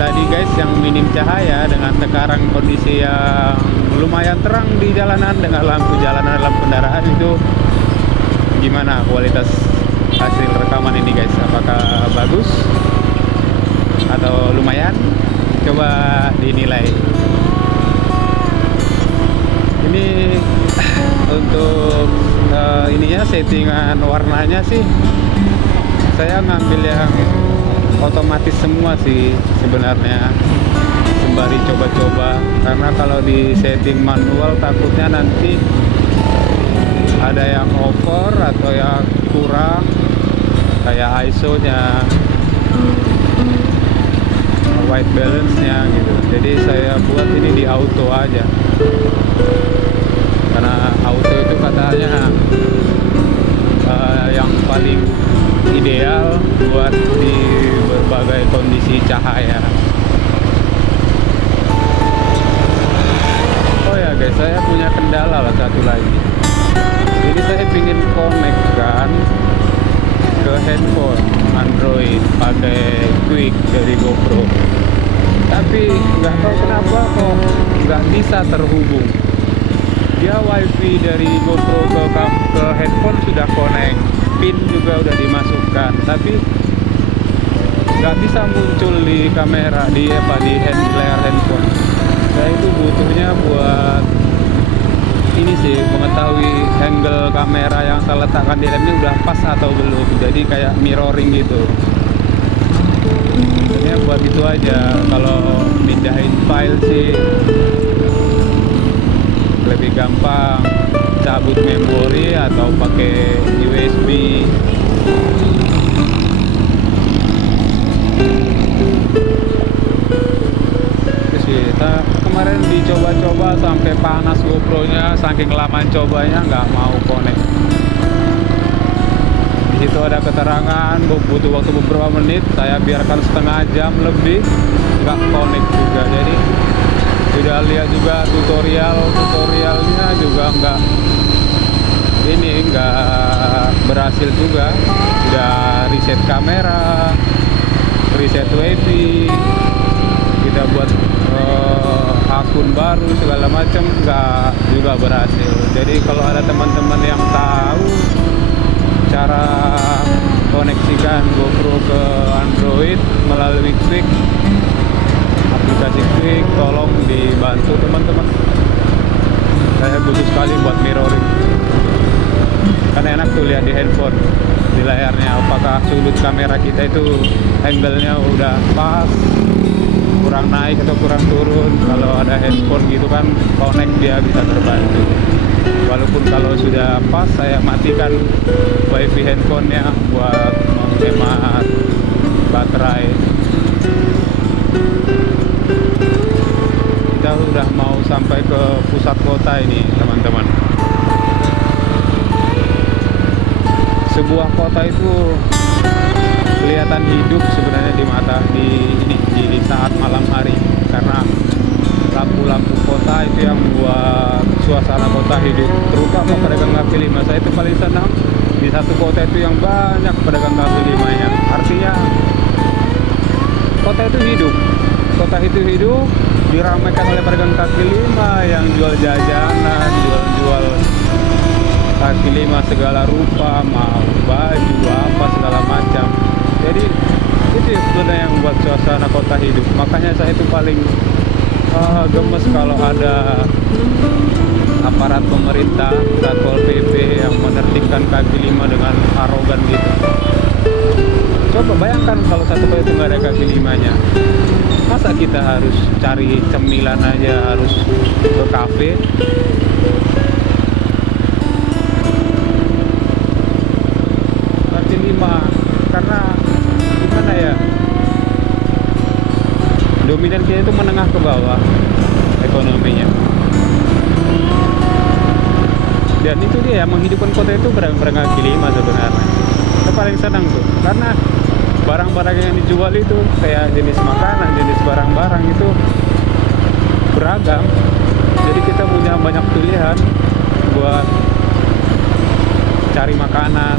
tadi guys yang minim cahaya dengan sekarang kondisi yang lumayan terang di jalanan dengan lampu jalanan dalam kendaraan itu gimana kualitas hasil rekaman ini guys, apakah bagus atau lumayan? Coba dinilai. Ini untuk ininya settingan warnanya sih saya ngambil yang otomatis semua sih sebenarnya, sembari coba-coba, karena kalau di setting manual takutnya nanti ada yang over atau yang kurang kayak ISO nya, white balance nya gitu. Jadi saya buat ini di auto aja, karena auto itu katanya yang paling ideal buat di berbagai kondisi cahaya. Oh ya guys, saya punya kendala lah satu lagi. Jadi saya ingin connect kan ke handphone Android pakai Quick dari GoPro, tapi nggak tahu kenapa kok nggak bisa terhubung. Dia wifi dari GoPro ke handphone sudah connect, pin juga udah dimasukkan, tapi nggak bisa muncul di kamera di layar handphone. Saya itu butuhnya buat ini sih, mengetahui angle kamera yang saya letakkan di lem ini udah pas atau belum, jadi kayak mirroring gitu. Ya buat itu aja. Kalau mindahin file sih lebih gampang, cabut memori atau pakai USB. Terus kita kemarin dicoba-coba sampai panas GoPro-nya, saking lama cobanya nggak mau connect. Di situ ada keterangan butuh waktu beberapa menit, saya biarkan setengah jam lebih nggak connect juga. Jadi sudah lihat juga tutorialnya juga nggak berhasil juga. Udah reset kamera, reset wifi, kita buat akun baru segala macam, nggak juga berhasil. Jadi kalau ada teman-teman yang tahu cara koneksikan GoPro ke Android melalui Quick, aplikasi Quick, tolong dibantu teman-teman. Saya butuh sekali buat mirroring, kan enak tuh lihat di handphone, di layarnya apakah sudut kamera kita itu angle-nya udah pas, kurang naik atau kurang turun. Kalau ada handphone gitu kan connect, dia bisa terbantu. Walaupun kalau sudah pas, saya matikan wifi handphonenya buat menghemat baterai. Kita udah mau sampai ke pusat kota ini teman-teman. Sebuah kota itu kelihatan hidup sebenarnya di mata di saat malam hari, karena lampu-lampu kota itu yang buat suasana kota hidup, terutama pedagang kaki lima. Saya itu paling senang di satu kota itu yang banyak pedagang kaki limanya. Artinya kota itu hidup, diramaikan oleh pedagang kaki lima yang jual jajanan, jual kaki lima segala rupa, mau baju apa segala macam. Jadi itu sebenarnya yang buat suasana kota hidup. Makanya saya itu paling gemes kalau ada aparat pemerintah, Satpol PP yang menertibkan kaki lima dengan arogan gitu. Coba bayangkan kalau satu kali itu nggak ada kaki limanya, masa kita harus cari cemilan aja, harus ke kafe? Kaki lima, karena gimana ya, dominan kita itu menengah ke bawah ekonominya. Dan itu dia yang menghidupkan kota itu pedagang kaki lima sebenarnya. Saya paling senang tuh, karena barang-barang yang dijual itu kayak jenis makanan, jenis barang-barang itu beragam. Jadi kita punya banyak pilihan buat cari makanan,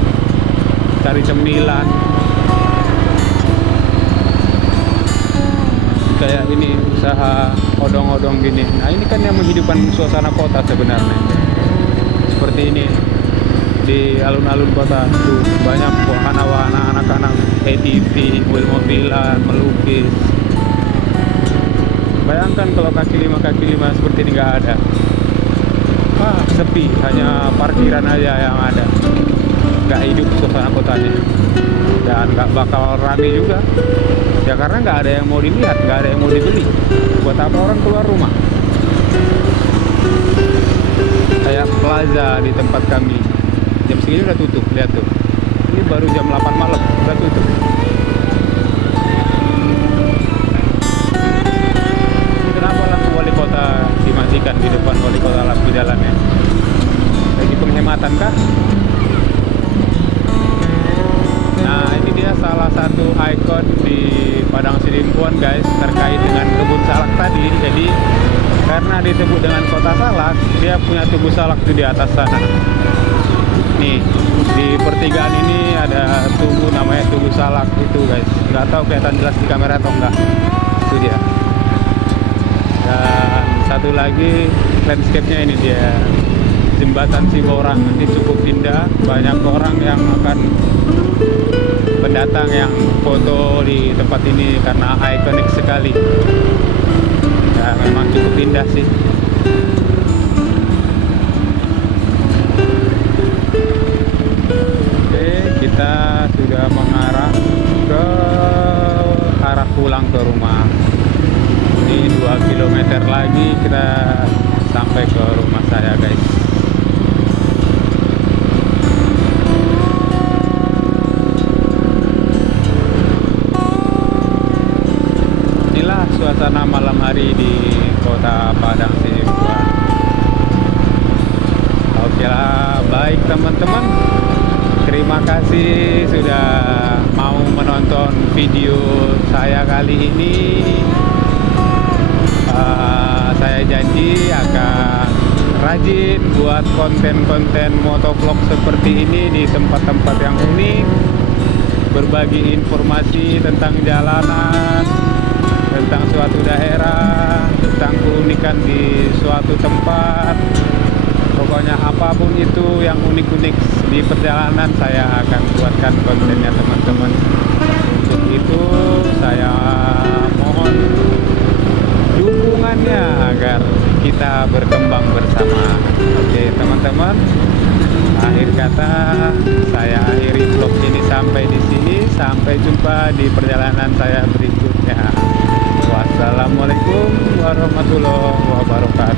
cari cemilan. kayak ini usaha odong-odong gini. Nah ini kan yang menghidupkan suasana kota sebenarnya. Seperti ini di alun-alun kota tuh banyak wahana-wahana anak-anak ATV, mobil-mobilan, melukis. Bayangkan kalau kaki lima seperti ini nggak ada. Sepi, hanya parkiran aja yang ada. Nggak hidup suasana kotanya. Dan nggak bakal rame juga. Ya karena nggak ada yang mau dilihat, nggak ada yang mau dibeli. Buat apa orang keluar rumah? Kayak plaza di tempat kami. Jam segini udah tutup, lihat tuh. Ini baru jam 8 malam, udah tutup. Kenapa lampu wali kota dimatikan di depan wali kota lampu jalannya? Lagi penghematan kah? Nah ini dia salah satu ikon di Padang Sidimpuan guys, terkait dengan kebun salak tadi. Jadi karena disebut dengan kota salak, dia punya tugu salak tuh di atas sana. Nih di pertigaan ini ada tugu, namanya Tugu Salak itu guys. Nggak tahu kelihatan jelas di kamera atau enggak. Itu dia. Dan satu lagi landscape-nya ini dia, jembatan Siborang. Nanti cukup indah, banyak orang yang akan pendatang yang foto di tempat ini karena ikonik sekali. Ya memang cukup indah sih. Kita sudah mengarah ke arah pulang ke rumah. Ini 2 km lagi kita sampai ke rumah saya guys. Inilah suasana malam hari di kota Padang Sidimpuan. Oke lah, baik teman-teman. Terima kasih sudah mau menonton video saya kali ini. Saya janji akan rajin buat konten-konten motovlog seperti ini di tempat-tempat yang unik, berbagi informasi tentang jalanan, tentang suatu daerah, tentang keunikan di suatu tempat. Pokoknya apapun itu yang unik-unik di perjalanan saya akan buatkan kontennya teman-teman. Untuk itu saya mohon dukungannya agar kita berkembang bersama. Oke teman-teman, akhir kata saya akhiri vlog ini sampai di sini. Sampai jumpa di perjalanan saya berikutnya. Wassalamualaikum warahmatullahi wabarakatuh.